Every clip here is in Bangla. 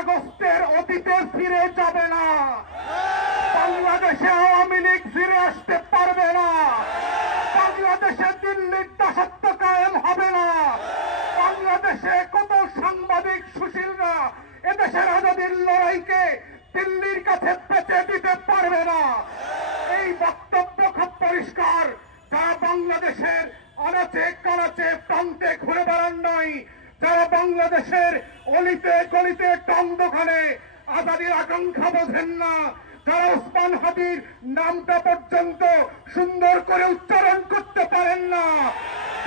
আগস্টের অতীতে ফিরে যাবে না। বাংলাদেশে আওয়ামী লীগ ফিরে আসতে পারবে না। বাংলাদেশে দিল্লির দাসত্ব কায়েম হবে না। বাংলাদেশে কত সাংবাদিক সুশীলরা এদেশের আজাদীর লড়াইকে দিল্লির কাছে পেতে দিতে পারবে না। এই বক্তব্য খুব পরিষ্কার। যারা বাংলাদেশের আনাচে কানাচে প্রান্তে ঘুরে বেড়ান নাই, যারা বাংলাদেশের অলিতে গলিতে টং দোকানে আজাদীর আকাঙ্ক্ষা বোঝেন না, যারা ওসমান হাদির নামটা পর্যন্ত সুন্দর করে উচ্চারণ করতে পারেন না,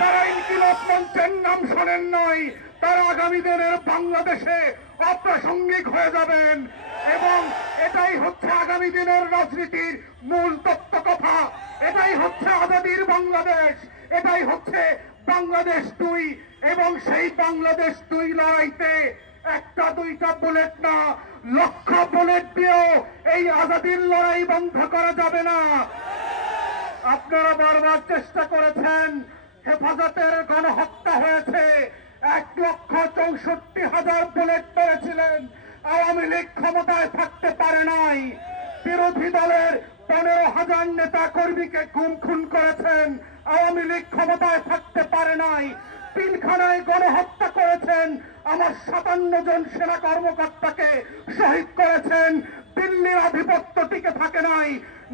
তারা ইনকিলাব মঞ্চের নাম শোনেন নাই, তারা আগামী দিনের বাংলাদেশে অপ্রাসঙ্গিক হয়ে যাবেন। এবং এটাই হচ্ছে আগামী দিনের রাজনীতির মূল তত্ত্ব কথা। এটাই হচ্ছে আজাদীর বাংলাদেশ। এটাই হচ্ছে বাংলাদেশ 2। এবং সেই বাংলাদেশ 2 লড়াইতে একটা দুইটা বুলেট না, লক্ষ বুলেট দিয়েও এই আজাদীর লড়াই বন্ধ করা যাবে না। আপনারা বারবার চেষ্টা করেছেন, হেফাজতের গণহত্যা হয়েছে, 1,64,000 বুলেট পেরেছিলেন। আওয়ামী লীগ ক্ষমতায় থাকতে পারে নাই। বিরোধী দলের 15,000 নেতা কর্মীকে গুম খুন করেছেন, আওয়ামী লীগ ক্ষমতায় থাকতে পারে নাই। পিলখানায় গণহত্যা করেছেন, আমার 57 জন সেনা কর্মকর্তাকে শহীদ করেছেন, দিল্লির আধিপত্য টিকে থাকে নাই।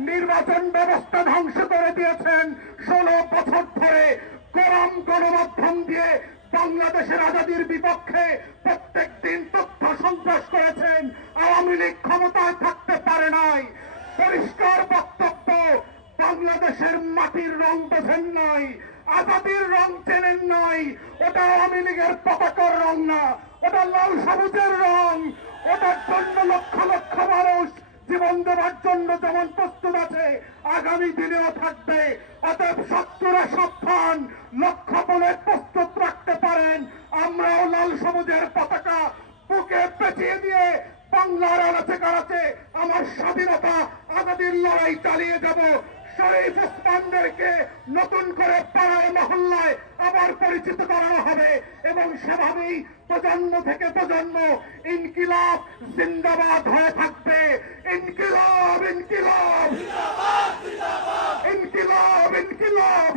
নির্বাচন ব্যবস্থা ধ্বংস করে দিয়েছেন। 16 বছর ধরে গরম গণমাধ্যম দিয়ে বাংলাদেশের আজাদীর বিপক্ষে প্রত্যেক দিন তথ্য সন্ত্রাস করেছেন, আওয়ামী লীগ ক্ষমতায় থাকতে পারে নাই। পরিষ্কার বক্তব্য, বাংলাদেশের মাটির রং বোঝেন নাই, আজাদীর রং চেনেন নাই। ওটা আওয়ামী লীগের পতাকার রং না, ওটা লাল সবুজের রং। ওটার জন্য লক্ষ লক্ষ মানুষ জীবন দেওয়ার জন্য যেমন প্রস্তুত আছে, আগামী দিনেও থাকবে। অতএব শত্রুরা সাবধান, লক্ষ বলে প্রস্তুত রাখতে পারেন। আমরাও লাল সবুজের পতাকা বুকে পেঁচিয়ে দিয়ে বাংলার আনাচে কানাচে আমার স্বাধীনতা আজাদীর লড়াই চালিয়ে যাব। শরীফ ওসমানদেরকে নতুন করে পাড়ায় মহল্লায় আবার পরিচিত করানো হবে এবং সেভাবেই প্রজন্ম থেকে প্রজন্ম ইনকিলাব জিন্দাবাদ হয়ে থাকবে। ইনকিলাব ইনকিলাব ইনকিলাব ইনকিলাব।